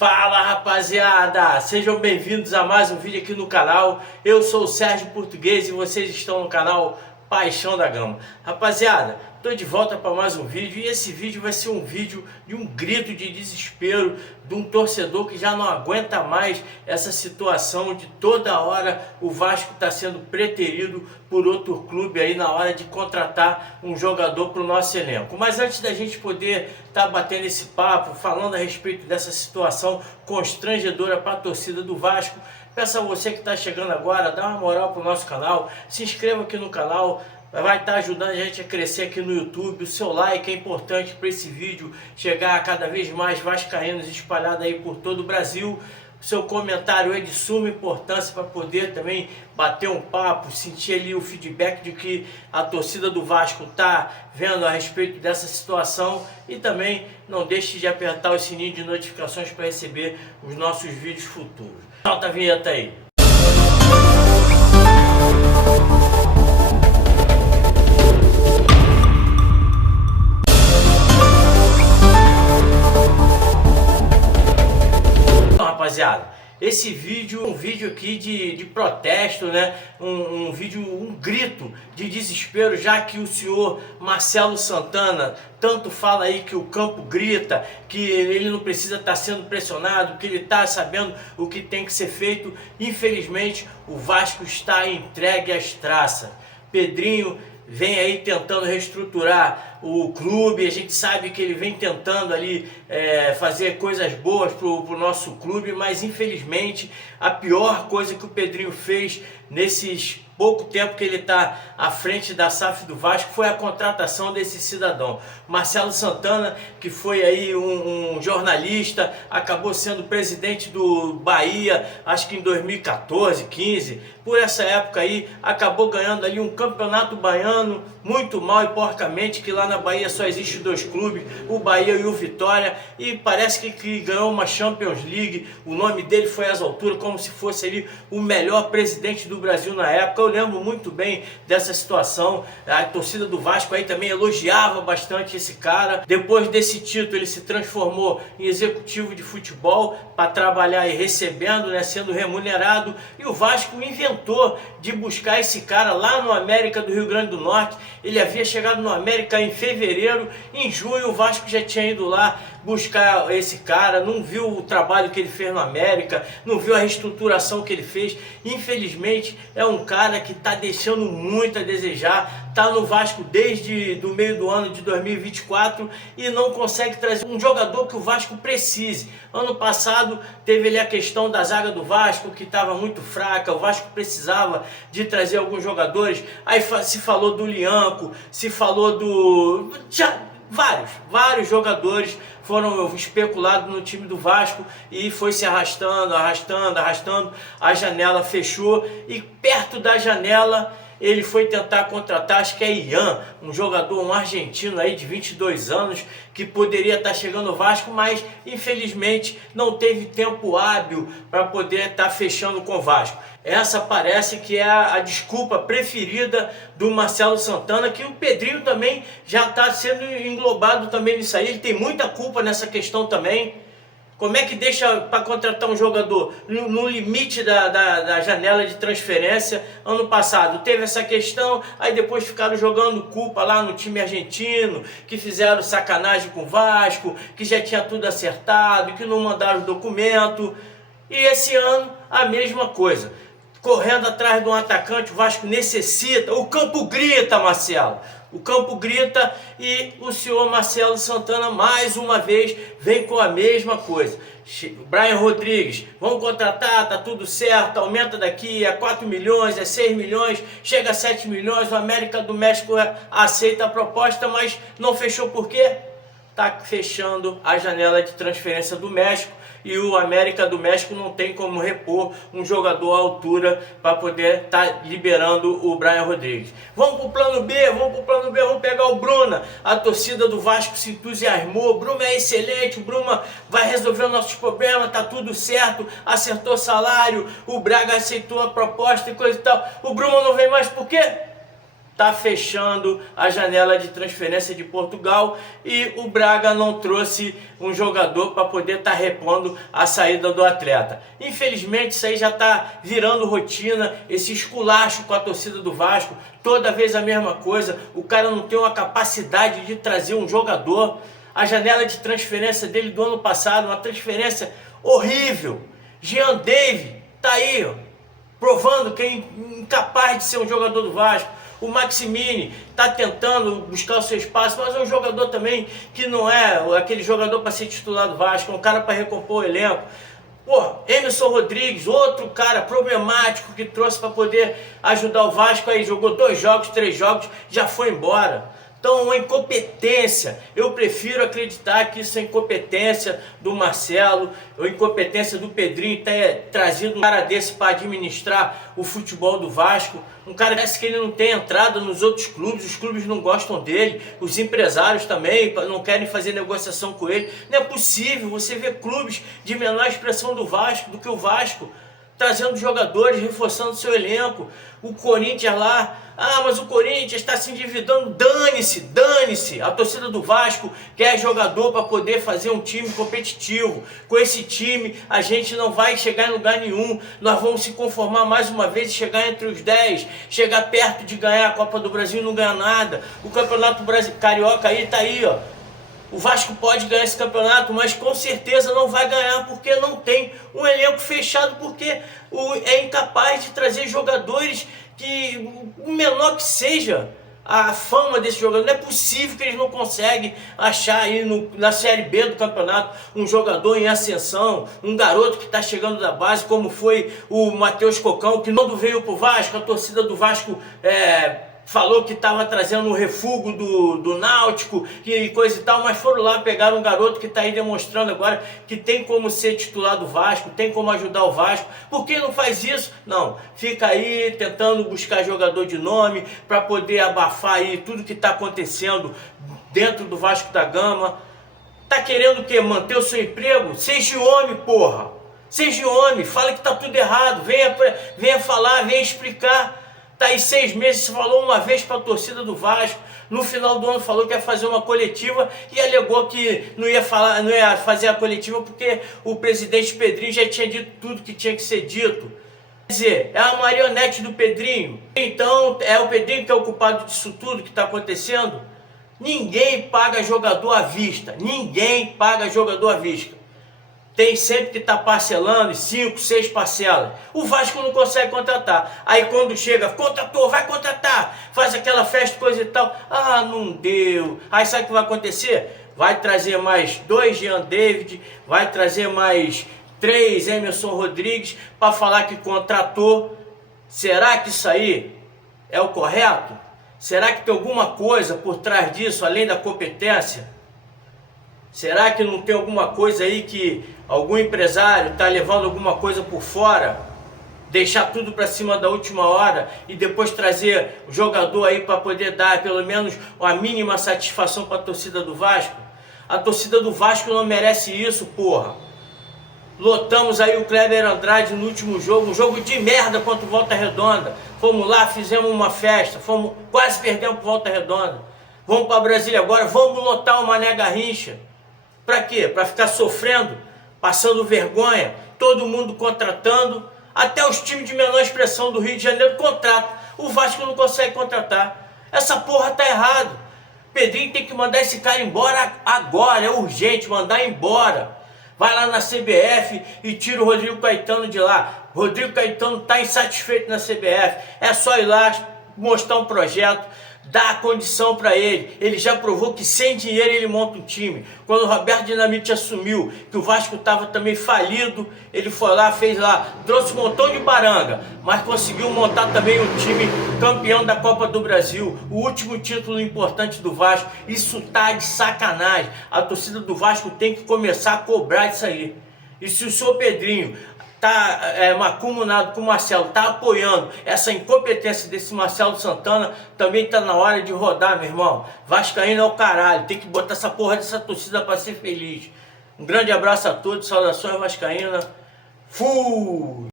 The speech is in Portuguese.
Fala rapaziada, sejam bem-vindos a mais um vídeo aqui no canal. Eu sou o Sérgio Português e vocês estão no canal Paixão da Gama. Rapaziada, tô de volta para mais um vídeo e esse vídeo vai ser um vídeo de um grito de desespero de um torcedor que já não aguenta mais essa situação de toda hora o Vasco está sendo preterido por outro clube aí na hora de contratar um jogador para o nosso elenco. Mas antes da gente poder estar batendo esse papo, falando a respeito dessa situação constrangedora para a torcida do Vasco, peço a você que está chegando agora, dá uma moral para o nosso canal, se inscreva aqui no canal, vai estar ajudando a gente a crescer aqui no YouTube. O seu like é importante para esse vídeo chegar a cada vez mais vascaínos espalhados aí por todo o Brasil. O seu comentário é de suma importância para poder também bater um papo, sentir ali o feedback de que a torcida do Vasco está vendo a respeito dessa situação. E também não deixe de apertar o sininho de notificações para receber os nossos vídeos futuros. Solta a vinheta aí. Rapaziada, esse vídeo é um vídeo aqui de protesto, né? Um vídeo, um grito de desespero, já que o senhor Marcelo Santana tanto fala aí que o campo grita, que ele não precisa estar sendo pressionado, que ele está sabendo o que tem que ser feito. Infelizmente, o Vasco está entregue às traças. Pedrinho vem aí tentando reestruturar o clube, a gente sabe que ele vem tentando ali fazer coisas boas pro nosso clube, mas infelizmente a pior coisa que o Pedrinho fez nesses pouco tempo que ele está à frente da SAF do Vasco foi a contratação desse cidadão. Marcelo Santana, que foi aí um jornalista, acabou sendo presidente do Bahia, acho que em 2014, 15, por essa época aí, acabou ganhando ali um campeonato baiano, muito mal e porcamente, que lá na Bahia só existe dois clubes, o Bahia e o Vitória, e parece que ganhou uma Champions League. O nome dele foi às alturas, como se fosse ali o melhor presidente do Brasil na época. Eu lembro muito bem dessa situação. A torcida do Vasco aí também elogiava bastante esse cara. Depois desse título ele se transformou em executivo de futebol para trabalhar aí recebendo, né, sendo remunerado, e o Vasco inventou de buscar esse cara lá no América do Rio Grande do Norte. Ele havia chegado no América em fevereiro, em junho o Vasco já tinha ido lá buscar esse cara, não viu o trabalho que ele fez no América, não viu a reestruturação que ele fez. Infelizmente é um cara que está deixando muito a desejar, está no Vasco desde do meio do ano de 2024 e não consegue trazer um jogador que o Vasco precise. Ano passado teve ali a questão da zaga do Vasco, que estava muito fraca, o Vasco precisava de trazer alguns jogadores, aí se falou do Lianco, se falou do... Vários jogadores foram especulados no time do Vasco e foi se arrastando, a janela fechou e perto da janela ele foi tentar contratar, acho que é Ian, um jogador, um argentino aí de 22 anos, que poderia estar chegando ao Vasco, mas infelizmente não teve tempo hábil para poder estar fechando com o Vasco. Essa parece que é a desculpa preferida do Marcelo Santana, que o Pedrinho também já está sendo englobado também nisso aí. Ele tem muita culpa nessa questão também. Como é que deixa para contratar um jogador no limite da janela de transferência? Ano passado teve essa questão, aí depois ficaram jogando culpa lá no time argentino, que fizeram sacanagem com o Vasco, que já tinha tudo acertado, que não mandaram o documento. E esse ano a mesma coisa. Correndo atrás de um atacante, o Vasco necessita, o campo grita, Marcelo. O campo grita e o senhor Marcelo Santana mais uma vez vem com a mesma coisa. Brian Rodrigues, vamos contratar, tá tudo certo, aumenta daqui, é 4 milhões, é 6 milhões, chega a 7 milhões, o América do México aceita a proposta, mas não fechou por quê? Tá fechando a janela de transferência do México e o América do México não tem como repor um jogador à altura para poder estar liberando o Brian Rodrigues. Vamos pro plano B, vamos pegar o Bruna. A torcida do Vasco se entusiasmou, o Bruna é excelente, o Bruna vai resolver os nossos problemas, tá tudo certo, acertou salário, o Braga aceitou a proposta e coisa e tal. O Bruna não vem mais por quê? está fechando a janela de transferência de Portugal e o Braga não trouxe um jogador para poder estar repondo a saída do atleta. Infelizmente isso aí já está virando rotina, esse esculacho com a torcida do Vasco, toda vez a mesma coisa, o cara não tem uma capacidade de trazer um jogador. A janela de transferência dele do ano passado, uma transferência horrível. Jean David tá aí, ó, provando que é incapaz de ser um jogador do Vasco. O Maximini está tentando buscar o seu espaço, mas é um jogador também que não é aquele jogador para ser titular do Vasco, é um cara para recompor o elenco. Pô, Emerson Rodrigues, outro cara problemático que trouxe para poder ajudar o Vasco, aí jogou 2 jogos, 3 jogos, já foi embora. Então, uma incompetência. Eu prefiro acreditar que isso é incompetência do Marcelo, ou incompetência do Pedrinho ter trazido um cara desse para administrar o futebol do Vasco. Um cara desse que ele não tem entrada nos outros clubes, os clubes não gostam dele, os empresários também não querem fazer negociação com ele. Não é possível você ver clubes de menor expressão do que o Vasco, trazendo jogadores, reforçando seu elenco. O Corinthians lá, mas o Corinthians está se endividando. Dane-se, dane-se. A torcida do Vasco quer jogador para poder fazer um time competitivo. Com esse time a gente não vai chegar em lugar nenhum. Nós vamos se conformar mais uma vez e chegar entre os 10, chegar perto de ganhar a Copa do Brasil e não ganhar nada. O Campeonato Carioca aí tá aí, ó. O Vasco pode ganhar esse campeonato, mas com certeza não vai ganhar porque não tem um elenco fechado, porque é incapaz de trazer jogadores que, o menor que seja a fama desse jogador, não é possível que eles não conseguem achar aí na Série B do campeonato um jogador em ascensão, um garoto que está chegando da base, como foi o Matheus Cocão, que quando veio para o Vasco, a torcida do Vasco falou que estava trazendo um refúgio do Náutico e coisa e tal, mas foram lá, pegaram um garoto que está aí demonstrando agora que tem como ser titular do Vasco, tem como ajudar o Vasco. Por que não faz isso? Não, fica aí tentando buscar jogador de nome para poder abafar aí tudo que está acontecendo dentro do Vasco da Gama. Tá querendo o quê? Manter o seu emprego? Seja homem, porra! Seja homem, fala que tá tudo errado, venha falar, venha explicar. Tá aí 6 meses, você falou uma vez para a torcida do Vasco, no final do ano falou que ia fazer uma coletiva e alegou que não ia fazer a coletiva porque o presidente Pedrinho já tinha dito tudo que tinha que ser dito. Quer dizer, é a marionete do Pedrinho. Então é o Pedrinho que é o culpado disso tudo que está acontecendo? Ninguém paga jogador à vista, ninguém paga jogador à vista. Tem sempre que estar parcelando 5, 6 parcelas. O Vasco não consegue contratar. Aí quando chega, contratou, vai contratar. Faz aquela festa, coisa e tal. Não deu. Aí sabe o que vai acontecer? Vai trazer mais 2 Jean David, vai trazer mais 3 Emerson Rodrigues para falar que contratou. Será que isso aí é o correto? Será que tem alguma coisa por trás disso, além da competência? Será que não tem alguma coisa aí que algum empresário está levando alguma coisa por fora? Deixar tudo para cima da última hora e depois trazer o jogador aí para poder dar pelo menos uma mínima satisfação para a torcida do Vasco? A torcida do Vasco não merece isso, porra. Lotamos aí o Kleber Andrade no último jogo, um jogo de merda contra o Volta Redonda. Fomos lá, fizemos uma festa, quase perdemos pro Volta Redonda. Vamos para Brasília agora, vamos lotar o Mané Garrincha. Para quê? Para ficar sofrendo, passando vergonha, todo mundo contratando, até os times de menor expressão do Rio de Janeiro contratam. O Vasco não consegue contratar. Essa porra tá errado. Pedrinho tem que mandar esse cara embora agora, é urgente, mandar embora. Vai lá na CBF e tira o Rodrigo Caetano de lá. Rodrigo Caetano está insatisfeito na CBF. É só ir lá, mostrar um projeto, dar a condição para ele. Ele já provou que sem dinheiro ele monta um time. Quando o Roberto Dinamite assumiu que o Vasco estava também falido, ele foi lá, fez lá, trouxe um montão de baranga, mas conseguiu montar também um time campeão da Copa do Brasil, o último título importante do Vasco. Isso tá de sacanagem. A torcida do Vasco tem que começar a cobrar isso aí. E se o senhor Pedrinho tá macumunado com o Marcelo, tá apoiando essa incompetência desse Marcelo Santana, também tá na hora de rodar, meu irmão. Vascaíno é o caralho, tem que botar essa porra dessa torcida para ser feliz. Um grande abraço a todos, saudações vascaínas. Fui!